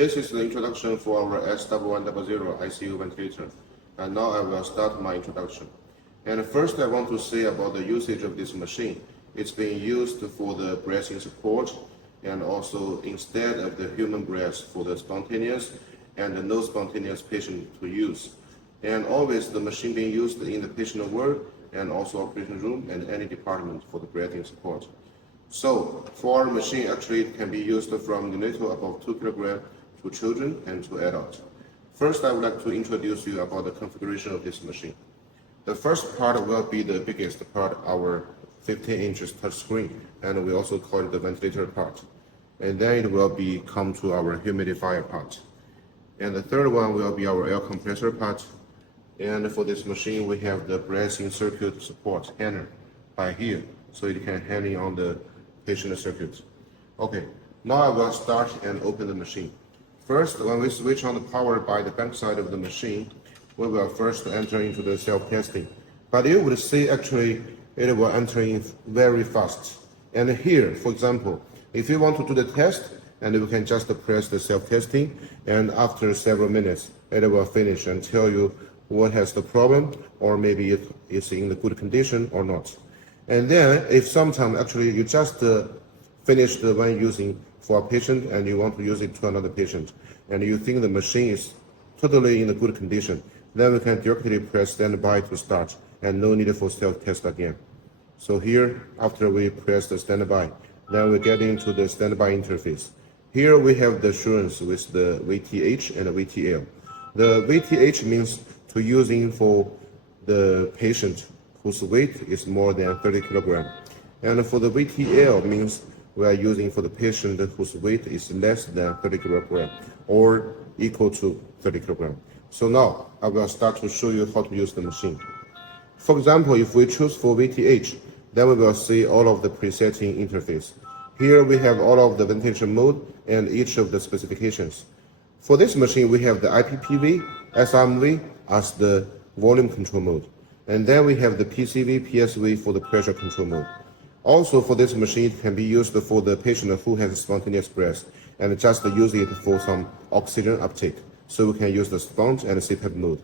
This is the introduction for our S1100 ICU ventilator. And now I will start my introduction. And first I want to say about the usage of this machine. It's being used for the breathing support and also instead of the human breath for the spontaneous and the no spontaneous patient to use. And always the machine being used in the patient ward and also operation room and any department for the breathing support. So for our machine, actually it can be used from neonatal above 2 kilograms to children and to adults. First, I would like to introduce you about the configuration of this machine. The first part will be the biggest part, our 15 inches touch screen, and we also call it the ventilator part. And then it will come to our humidifier part. And the third one will be our air compressor part. And for this machine, we have the breathing circuit support handle by here, so it can handle on the patient circuit. Okay, now I will start and open the machine. First, when we switch on the power by the back side of the machine, we will first enter into the self-testing. But you would see actually it will enter in very fast. And here, for example, if you want to do the test, and you can just press the self-testing, and after several minutes, it will finish and tell you what has the problem, or maybe it is in the good condition or not. And then, if sometime actually you just finish the one using for a patient and you want to use it to another patient, and you think the machine is totally in a good condition, then we can directly press standby to start, and no need for self-test again. So here, after we press the standby, then we get into the standby interface. Here we have the assurance with the VTH and the VTL. The VTH means to using for the patient whose weight is more than 30 kilograms. And for the VTL means we are using for the patient whose weight is less than 30 kilograms or equal to 30 kilograms. So now I will start to show you how to use the machine. For example, if we choose for VTH, then we will see all of the presetting interface. Here we have all of the ventilation mode and each of the specifications. For this machine, we have the IPPV, SRMV as the volume control mode. And then we have the PCV, PSV for the pressure control mode. Also for this machine, it can be used for the patient who has spontaneous breath and just use it for some oxygen uptake. So we can use the sponge and CPAP mode.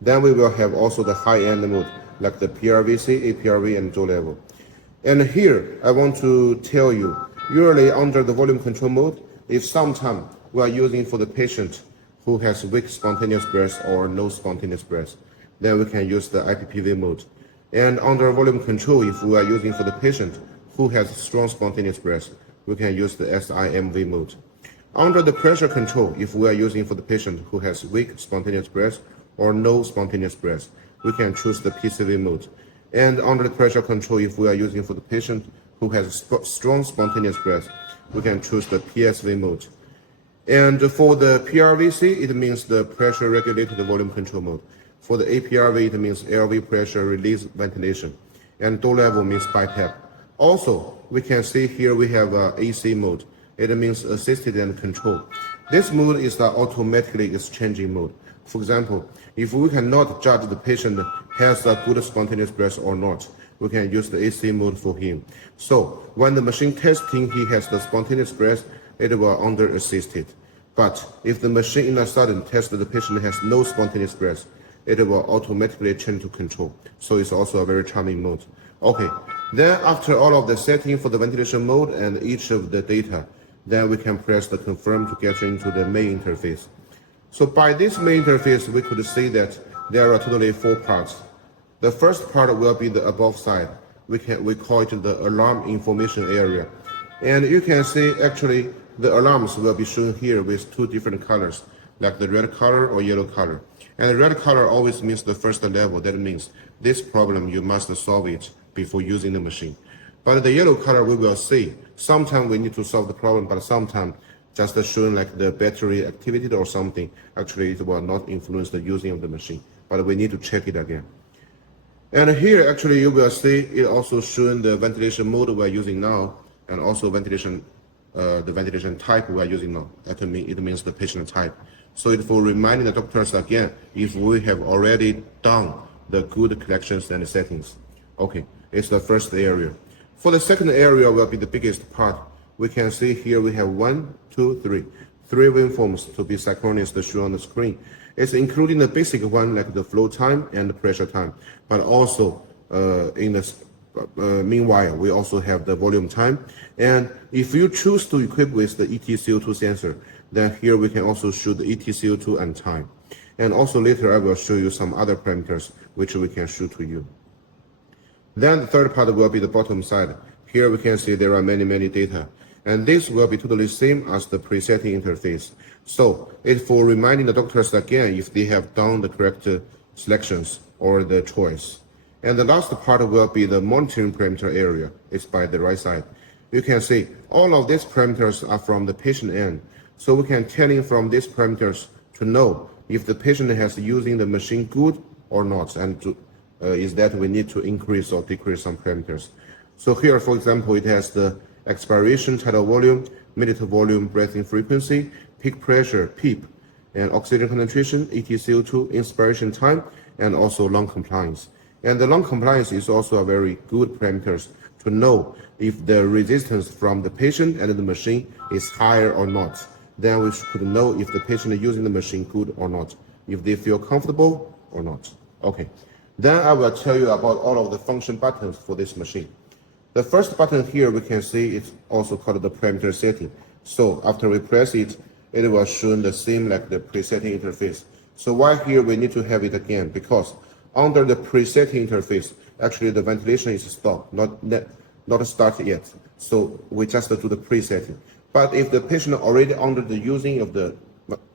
Then we will have also the high-end mode like the PRVC, APRV, and Joule level. And here I want to tell you, usually under the volume control mode, if sometime we are using for the patient who has weak spontaneous breath or no spontaneous breath, then we can use the IPPV mode. And under volume control, if we are using for the patient who has strong spontaneous breath, we can use the SIMV mode. Under the pressure control, if we are using for the patient who has weak spontaneous breath or no spontaneous breath, we can choose the PCV mode. And under the pressure control, if we are using for the patient who has strong spontaneous breath, we can choose the PSV mode. And for the PRVC, it means the pressure regulated volume control mode. For the APRV, it means LV pressure release ventilation. And Joule level means BiPAP. Also, we can see here we have AC mode. It means assisted and control. This mode is the automatically exchanging mode. For example, if we cannot judge the patient has a good spontaneous breath or not, we can use the AC mode for him. So when the machine testing he has the spontaneous breath, it will under assisted. But if the machine in a sudden test the patient has no spontaneous breath, it will automatically change to control. So it's also a very charming mode. Okay, then after all of the setting for the ventilation mode and each of the data, then we can press the confirm to get into the main interface. So by this main interface, we could see that there are totally 4 parts. The first part will be the above side. We call it the alarm information area. And you can see actually the alarms will be shown here with 2 different colors, like the red color or yellow color. And the red color always means the first level. That means this problem you must solve it before using the machine. But the yellow color we will see. Sometimes we need to solve the problem, but sometimes just showing like the battery activity or something, actually it will not influence the using of the machine. But we need to check it again. And here actually you will see it also showing the ventilation mode we are using now, and also ventilation, the ventilation type we are using now. It means the patient type. So it will remind the doctors again if we have already done the good collections and settings. Okay, it's the first area. For the second area will be the biggest part. We can see here we have 1, 2, 3. 3 waveforms to be synchronous shown on the screen. It's including the basic one like the flow time and the pressure time, but also in the meanwhile, we also have the volume time. And if you choose to equip with the EtCO2 sensor, then here we can also show the EtCO2 and time. And also later I will show you some other parameters which we can show to you. Then the third part will be the bottom side. Here we can see there are many data. And this will be totally same as the presetting interface. So it's for reminding the doctors again if they have done the correct selections or the choice. And the last part will be the monitoring parameter area. It's by the right side. You can see all of these parameters are from the patient end. So we can tell in from these parameters to know if the patient has using the machine good or not, and is that we need to increase or decrease some parameters. So here, for example, it has the expiration tidal volume, minute volume, breathing frequency, peak pressure, PEEP, and oxygen concentration, EtCO2, inspiration time, and also lung compliance. And the lung compliance is also a very good parameters to know if the resistance from the patient and the machine is higher or not. Then we could know if the patient is using the machine good or not, if they feel comfortable or not. Okay. Then I will tell you about all of the function buttons for this machine. The first button here we can see it's also called the parameter setting. So after we press it, it will show the same like the presetting interface. So why here we need to have it again? Because under the presetting interface, actually the ventilation is stopped, not started yet. So we just do the presetting. But if the patient already under the using of the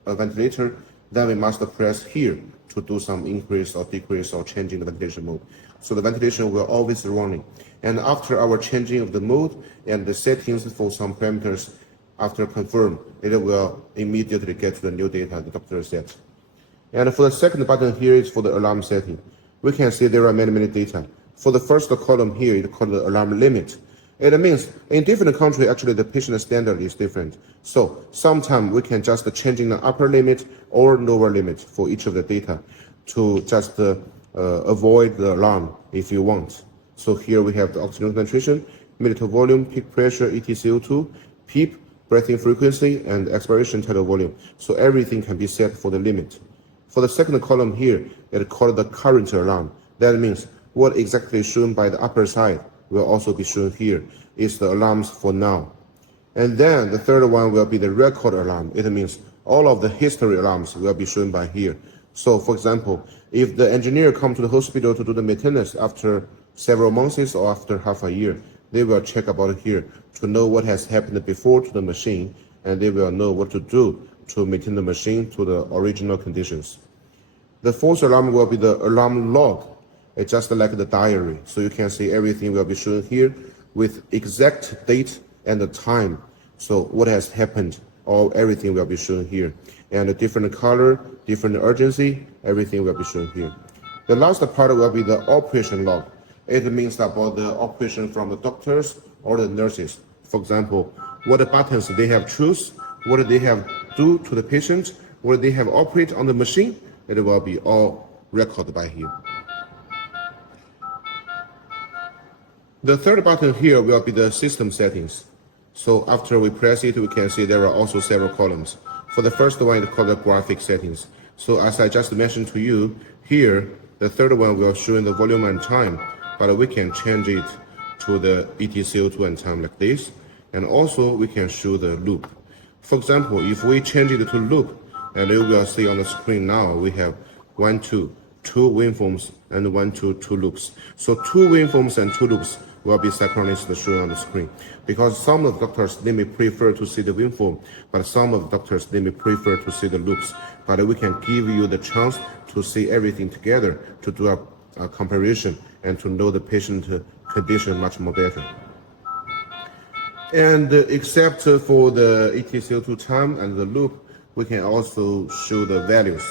ventilator, then we must press here to do some increase or decrease or changing the ventilation mode. So the ventilation will always running. And after our changing of the mode and the settings for some parameters, after confirm, it will immediately get to the new data the doctor set. And for the second button here is for the alarm setting. We can see there are many data. For the first column here, it's called the alarm limit. It means in different countries, actually the patient standard is different. So sometimes we can just changing the upper limit or lower limit for each of the data to just avoid the alarm if you want. So here we have the oxygen concentration, minute volume, peak pressure, EtCO2, PEEP, breathing frequency, and expiration tidal volume. So everything can be set for the limit. For the second column here, it's called the current alarm. That means what exactly shown by the upper side will also be shown here is the alarms for now. And then the third one will be the record alarm. It means all of the history alarms will be shown by here. So for example, if the engineer come to the hospital to do the maintenance after several months or after half a year, they will check about it here to know what has happened before to the machine, and they will know what to do to maintain the machine to the original conditions. The fourth alarm will be the alarm log. It's just like the diary. So you can see everything will be shown here with exact date and the time. So what has happened, or everything will be shown here. And a different color, different urgency, everything will be shown here. The last part will be the operation log. It means about the operation from the doctors or the nurses. For example, what buttons they have choose, what they have do to the patient, what they have operate on the machine, it will be all recorded by here. The third button here will be the system settings. So after we press it, we can see there are also several columns. For the first one, it's called the graphic settings. So as I just mentioned to you, here, the third one will show the volume and time, but we can change it to the EtCO2 and time like this. And also we can show the loop. For example, if we change it to loop, and you will see on the screen now, we have 1, 2, 2 waveforms and 1, 2, 2 loops. So 2 waveforms and 2 loops will be synchronously shown on the screen. Because some of the doctors, they may prefer to see the waveform, but some of the doctors, they may prefer to see the loops. But we can give you the chance to see everything together, to do a comparison and to know the patient condition much more better. And except for the EtCO2 time and the loop, we can also show the values.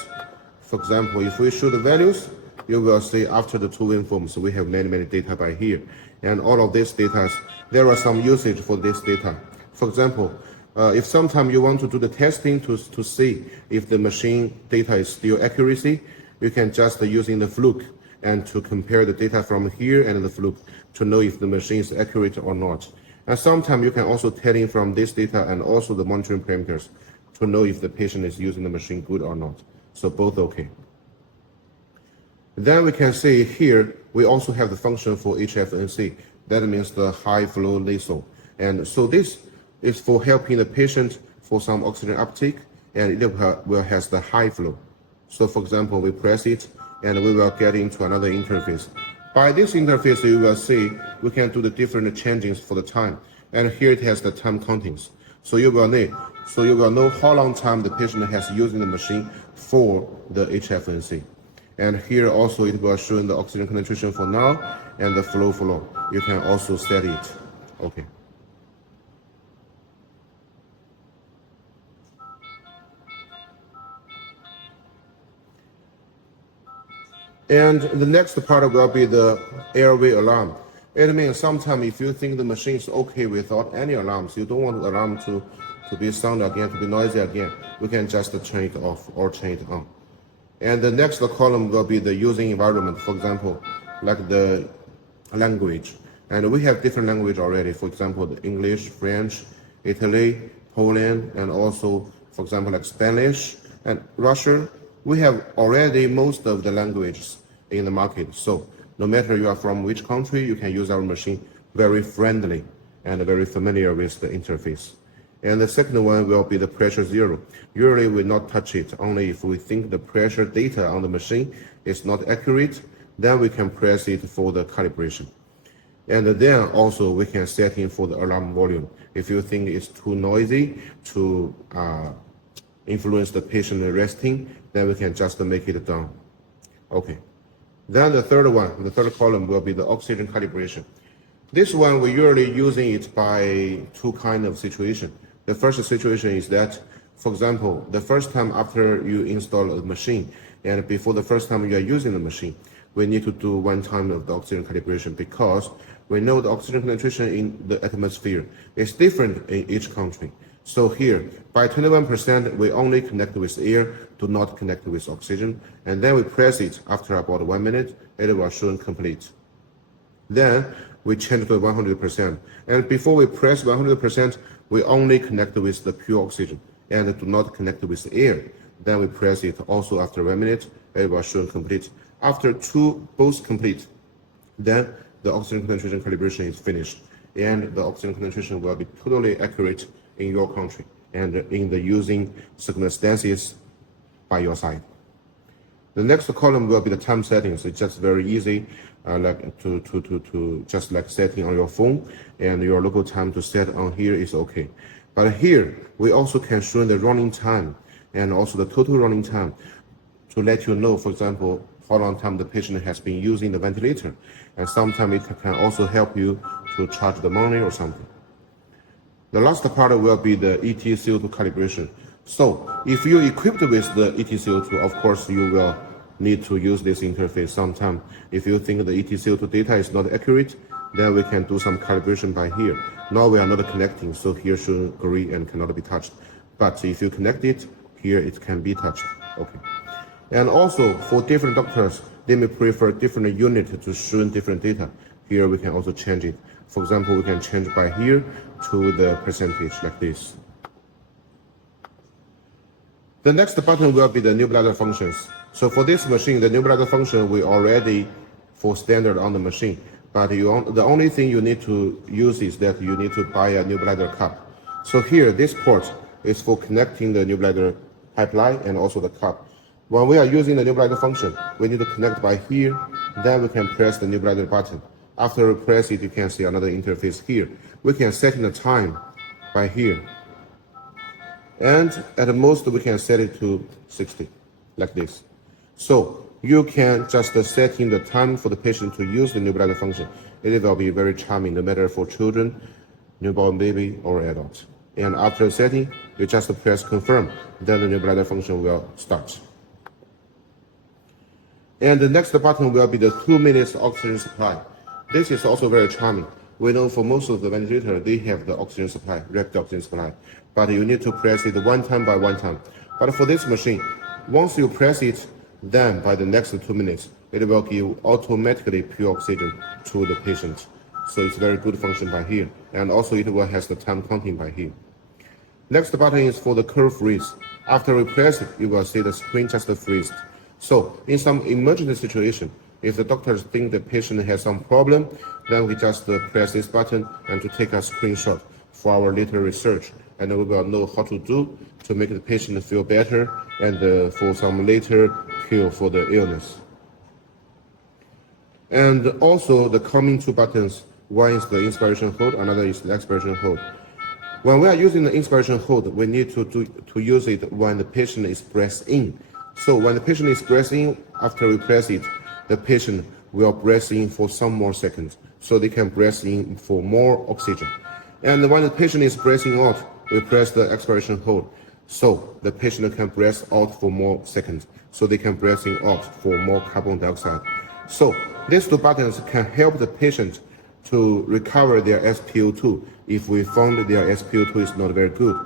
For example, if we show the values, you will see after the 2 waveforms, we have many data by here. And all of these data, there are some usage for this data. For example, if sometime you want to do the testing to see if the machine data is still accuracy, you can just using the fluke and to compare the data from here and the fluke to know if the machine is accurate or not. And sometimes you can also tell in from this data and also the monitoring parameters to know if the patient is using the machine good or not. So both okay. Then we can see here, we also have the function for HFNC. That means the high flow nasal. And so this is for helping the patient for some oxygen uptake, and it will has the high flow. So for example, we press it and we will get into another interface. By this interface, you will see we can do the different changes for the time. And here it has the time countings. So you will know how long time the patient has using the machine for the HFNC. And here also it will show the oxygen concentration for now and the flow. You can also set it. Okay. And the next part will be the airway alarm. It means sometimes if you think the machine is okay without any alarms, you don't want the alarm to be sound again, to be noisy again, we can just turn it off or turn it on. And the next column will be the using environment, for example, like the language. And we have different language already, for example, the English, French, Italy, Poland, and also, for example, like Spanish and Russian. We have already most of the languages in the market. So no matter you are from which country, you can use our machine very friendly and very familiar with the interface. And the second one will be the pressure zero. Usually we not touch it, only if we think the pressure data on the machine is not accurate, then we can press it for the calibration. And then also we can set in for the alarm volume. If you think it's too noisy to influence the patient resting, then we can just make it down. Okay. Then the third column will be the oxygen calibration. This one we usually using it by two kind of situation. The first situation is that, for example, the first time after you install a machine and before the first time you are using the machine, we need to do one time of the oxygen calibration because we know the oxygen concentration in the atmosphere is different in each country. So here, by 21%, we only connect with air, do not connect with oxygen, and then we press it after about 1 minute, it will show complete. Then we change to 100%. And before we press 100%, we only connect with the pure oxygen and do not connect with air. Then we press it also after 1 minute, it will show complete. After both complete, then the oxygen concentration calibration is finished. And the oxygen concentration will be totally accurate in your country and in the using circumstances by your side. The next column will be the time settings. It's just very easy, like to just like setting on your phone, and your local time to set on here is okay. But here we also can show the running time and also the total running time to let you know, for example, how long time the patient has been using the ventilator, and sometimes it can also help you to charge the money or something. The last part will be the ETCO2 calibration. So if you're equipped with the ETCO2, of course you will need to use this interface sometime. If you think the ETCO2 data is not accurate, then we can do some calibration by here. Now we are not connecting, so here should green and cannot be touched. But if you connect it, here it can be touched. Okay. And also for different doctors, they may prefer different unit to show different data. Here we can also change it. For example, we can change by here to the percentage like this. The next button will be the new bladder functions. So for this machine, the new bladder function we already for standard on the machine. But the only thing you need to use is that you need to buy a new bladder cup. So here, this port is for connecting the new bladder pipeline and also the cup. When we are using the new bladder function, we need to connect by here, then we can press the new bladder button. After we press it, you can see another interface here. We can set in the time by here. And at the most, we can set it to 60, like this. So you can just set in the time for the patient to use the new bladder function. It will be very charming, no matter for children, newborn baby, or adult. And after setting, you just press confirm, then the new bladder function will start. And the next button will be the 2 minutes oxygen supply. This is also very charming. We know for most of the ventilator, they have the oxygen supply, rapid oxygen supply, but you need to press it one time by one time. But for this machine, once you press it, then by the next 2 minutes, it will give automatically pure oxygen to the patient. So it's very good function by here. And also it will has the time counting by here. Next button is for the curve freeze. After we press it, you will see the screen just freeze. So in some emergency situation, if the doctors think the patient has some problem, then we just press this button and to take a screenshot for our later research. And we will know how to do to make the patient feel better and for some later cure for the illness. And also the coming two buttons, one is the inspiration hold, another is the expiration hold. When we are using the inspiration hold, we need to use it when the patient is breath in. So when the patient is breathing, after we press it, the patient will breathe in for some more seconds, so they can breathe in for more oxygen. And when the patient is breathing out, we press the expiration hold, so the patient can breathe out for more seconds, so they can breathe in out for more carbon dioxide. So these two buttons can help the patient to recover their SpO2 if we found their SpO2 is not very good.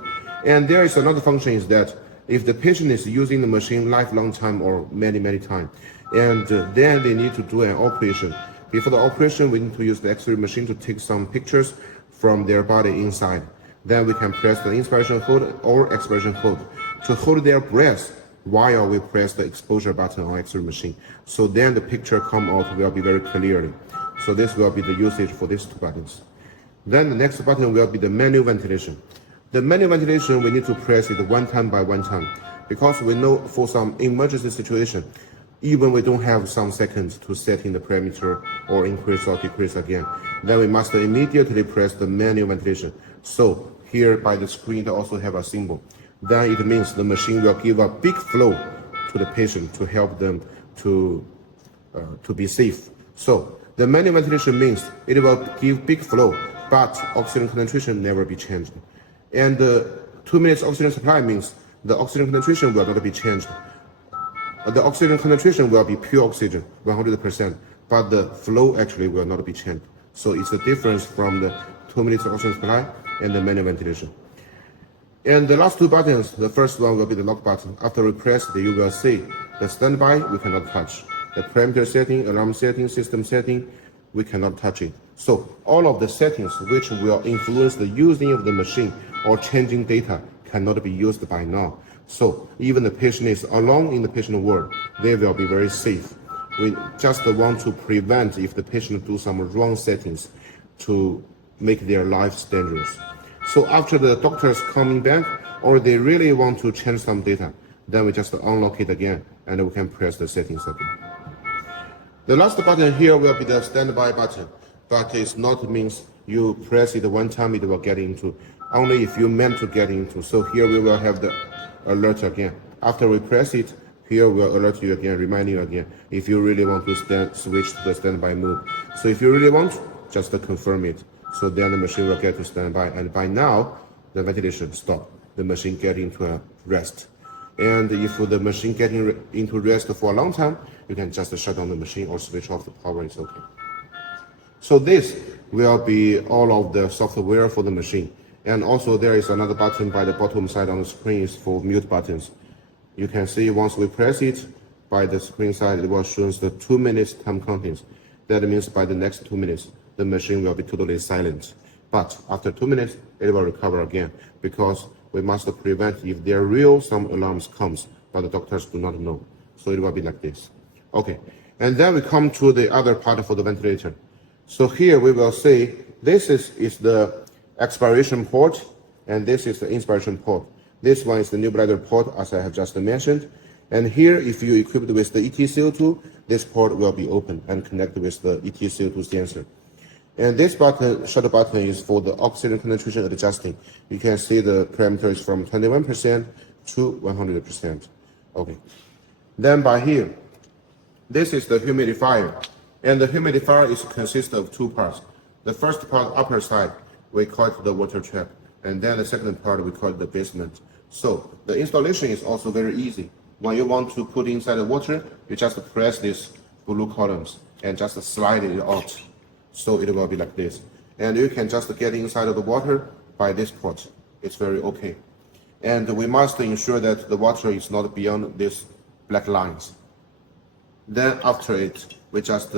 And there is another function is that if the patient is using the machine lifelong time or many times, and then they need to do an operation. Before the operation, we need to use the X-ray machine to take some pictures from their body inside. Then we can press the inspiration hold or expiration hold to hold their breath while we press the exposure button on X-ray machine. So then the picture come out will be very clearly. So this will be the usage for these two buttons. Then the next button will be the manual ventilation. The manual ventilation, we need to press it one time by one time, because we know for some emergency situation, even we don't have some seconds to set in the parameter or increase or decrease again, then we must immediately press the manual ventilation. So here by the screen, they also have a symbol. Then it means the machine will give a big flow to the patient to help them to be safe. So the manual ventilation means it will give big flow, but oxygen concentration never be changed. And 2 minutes oxygen supply means the oxygen concentration will not be changed. The oxygen concentration will be pure oxygen, 100%, but the flow actually will not be changed. So it's the difference from the 2 minutes oxygen supply and the manual ventilation. And the last two buttons, the first one will be the lock button. After we press it, you will see the standby, we cannot touch. The parameter setting, alarm setting, system setting, we cannot touch it. So all of the settings which will influence the using of the machine or changing data cannot be used by now. So even the patient is alone in the patient ward, they will be very safe. We just want to prevent if the patient do some wrong settings to make their lives dangerous. So after the doctors coming back or they really want to change some data, then we just unlock it again and we can press the settings again. The last button here will be the standby button, but it's not means you press it one time it will get into, only if you meant to get into. So here we will have the alert again. After we press it, here will alert you again, remind you again, if you really want to switch to the standby mode. So if you really want, just confirm it. So then the machine will get to standby, and by now, the ventilation stop. The machine get into a rest. And if the machine getting into rest for a long time, you can just shut down the machine or switch off the power, it's okay. So this will be all of the software for the machine. And also there is another button by the bottom side on the screen is for mute buttons. You can see once we press it, by the screen side, it will show us the 2 minutes time counting. That means by the next 2 minutes, the machine will be totally silent. But after 2 minutes, it will recover again, because we must prevent if there are real some alarms comes, but the doctors do not know. So it will be like this. Okay, and then we come to the other part for the ventilator. So here we will say this is the expiration port, and this is the inspiration port. This one is the new bladder port, as I have just mentioned. And here, if you equipped with the EtCO2, this port will be open and connected with the EtCO2 sensor. And this button, shutter button, is for the oxygen concentration adjusting. You can see the parameters from 21% to 100%. Okay. Then by here, this is the humidifier. And the humidifier consists of two parts. The first part, upper side, we call it the water trap. And then the second part, we call it the basement. So the installation is also very easy. When you want to put inside the water, you just press these blue columns and just slide it out. So it will be like this. And you can just get inside of the water by this port. It's very okay. And we must ensure that the water is not beyond these black lines. Then after it, we just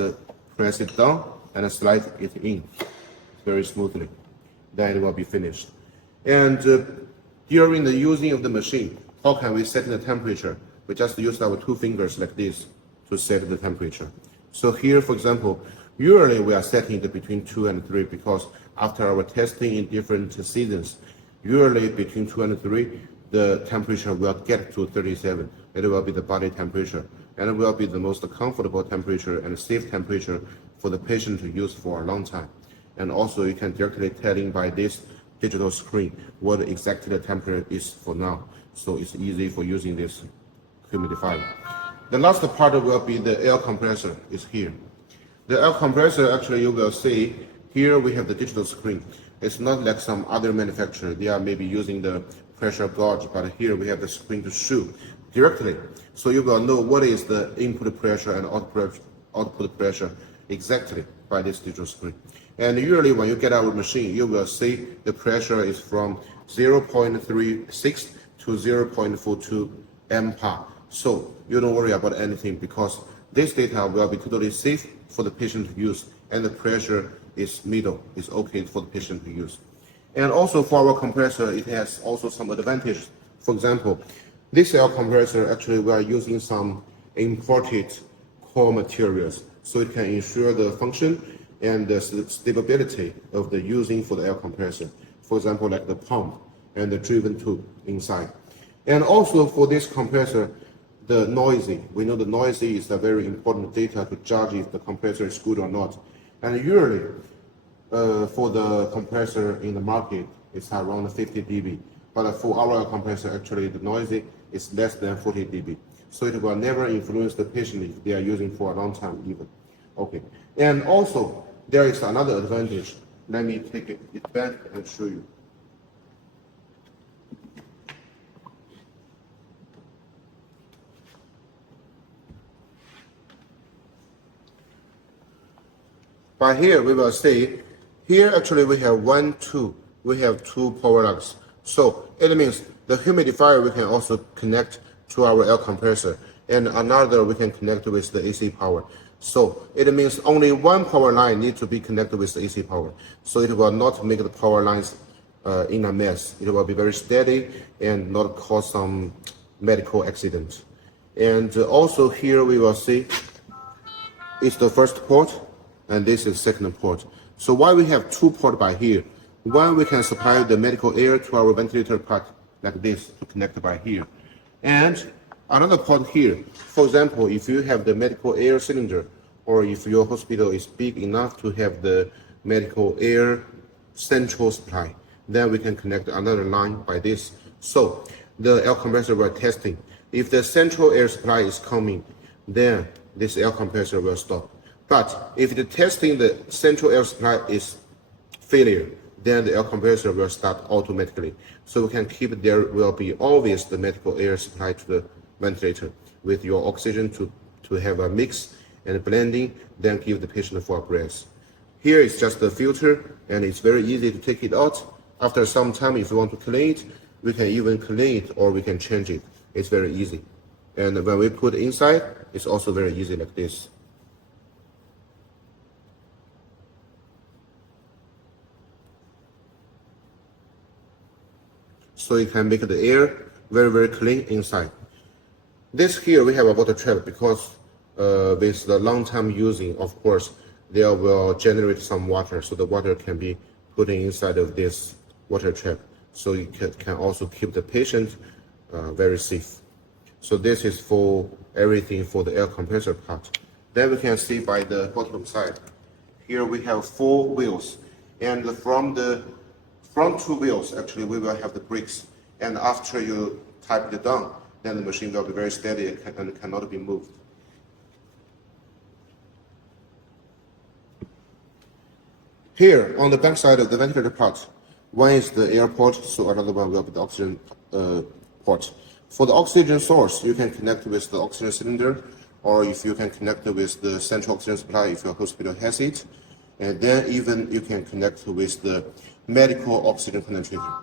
press it down and slide it in very smoothly. Then it will be finished. And During the using of the machine, how can we set the temperature? We just use our 2 fingers like this to set the temperature. So here, for example, usually we are setting it between 2 and 3 because after our testing in different seasons, usually between 2 and 3, the temperature will get to 37. It will be the body temperature, and it will be the most comfortable temperature and safe temperature for the patient to use for a long time. And also you can directly telling by this digital screen what exactly the temperature is for now. So it's easy for using this humidifier. The last part will be the air compressor is here. The air compressor, actually you will see here we have the digital screen. It's not like some other manufacturer. They are maybe using the pressure gauge, but here we have the screen to show directly. So you will know what is the input pressure and output pressure exactly by this digital screen. And usually when you get our machine, you will see the pressure is from 0.36 to 0.42 MPa. So you don't worry about anything because this data will be totally safe for the patient to use, and the pressure is middle, is okay for the patient to use. And also for our compressor, it has also some advantages. For example, this air compressor, actually we are using some imported core materials, so it can ensure the function and the stability of the using for the air compressor. For example, like the pump and the driven tube inside. And also for this compressor, the noisy. We know the noisy is a very important data to judge if the compressor is good or not. And usually, for the compressor in the market, it's around 50 dB. But for our compressor, actually, the noisy is less than 40 dB. So it will never influence the patient if they are using for a long time even. Okay. And also, there is another advantage. Let me take it back and show you. But here we will see, here actually we have we have two power lugs. So it means the humidifier we can also connect to our air compressor, and another we can connect with the AC power. So it means only one power line needs to be connected with the AC power. So it will not make the power lines in a mess. It will be very steady and not cause some medical accident. And also here we will see it's the first port, and this is second port. So why we have 2 ports by here? One, we can supply the medical air to our ventilator part like this to connect by here. And another port here, for example, if you have the medical air cylinder, or if your hospital is big enough to have the medical air central supply, then we can connect another line by this. So the air compressor we're testing, if the central air supply is coming, then this air compressor will stop. But if the testing the central air supply is failure, then the air compressor will start automatically. So we can keep there will be always the medical air supply to the ventilator with your oxygen to have a mix and blending, then give the patient full breath. Here is just the filter, and it's very easy to take it out. After some time, if you want to clean it, we can even clean it or we can change it. It's very easy. And when we put inside, it's also very easy like this. So you can make the air very, very clean inside. This here, we have a water trap because with the long time using, of course, they will generate some water. So the water can be put inside of this water trap. So you can also keep the patient very safe. So this is for everything for the air compressor part. Then we can see by the bottom side, here we have 4 wheels. And from the front 2 wheels, actually, we will have the brakes. And after you type it down, then the machine will be very steady and cannot be moved. Here, on the back side of the ventilator part, one is the air port, so another one will be the oxygen port. For the oxygen source, you can connect with the oxygen cylinder, or if you can connect with the central oxygen supply if your hospital has it. And then even you can connect with the medical oxygen concentrator.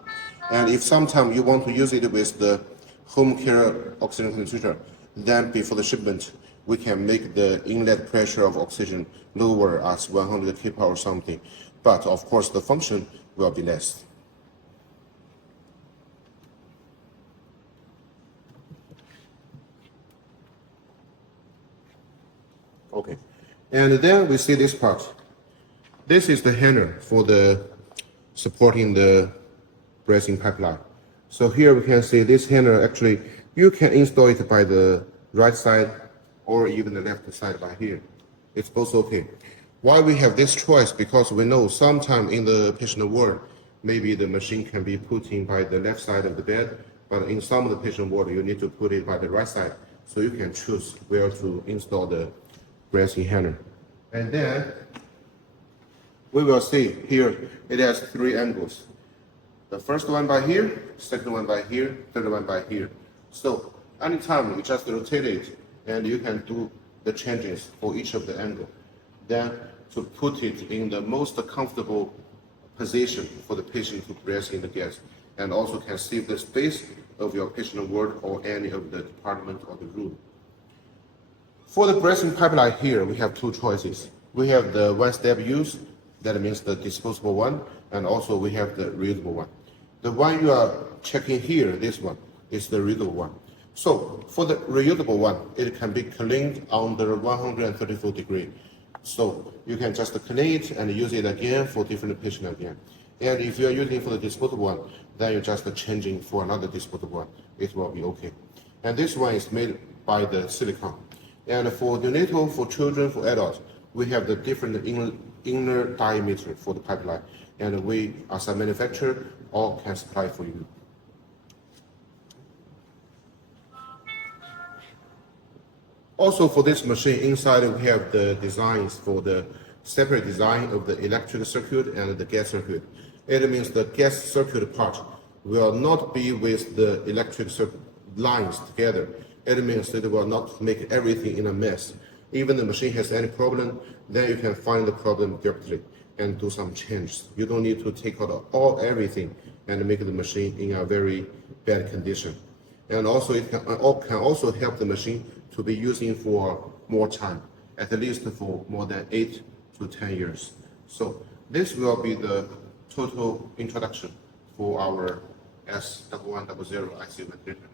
And if sometime you want to use it with the home care oxygen concentrator, then before the shipment, we can make the inlet pressure of oxygen lower as 100 kPa or something. But of course, the function will be less. Okay. And then we see this part. This is the handle for the supporting the bracing pipeline. So here we can see this handle actually, you can install it by the right side or even the left side by here. It's both okay. Why we have this choice? Because we know sometime in the patient ward, maybe the machine can be put in by the left side of the bed, but in some of the patient ward, you need to put it by the right side. So you can choose where to install the bracing handle. And then we will see here, it has 3 angles. The first one by here, second one by here, third one by here. So anytime you just rotate it and you can do the changes for each of the angle. Then to put it in the most comfortable position for the patient to brace in the gas, and also can save the space of your patient ward or any of the department or the room. For the bracing pipeline here, we have 2 choices. We have the one-step use, that means the disposable one, and also we have the reusable one. The one you are checking here, this one, is the reusable one. So for the reusable one, it can be cleaned under 134 degrees. So you can just clean it and use it again for different patient again. And if you are using for the disposable one, then you're just changing for another disposable one. It will be okay. And this one is made by the silicone. And for neonatal, for children, for adults, we have the different inner diameter for the pipeline. And we, as a manufacturer, all can supply for you. Also for this machine, inside we have the designs for the separate design of the electric circuit and the gas circuit. It means the gas circuit part will not be with the electric circuit lines together. It means it will not make everything in a mess. Even the machine has any problem, then you can find the problem directly and do some changes. You don't need to take out everything and make the machine in a very bad condition. And also it can also help the machine to be using for more time, at least for more than 8 to 10 years. So this will be the total introduction for our S1100 ICU ventilator.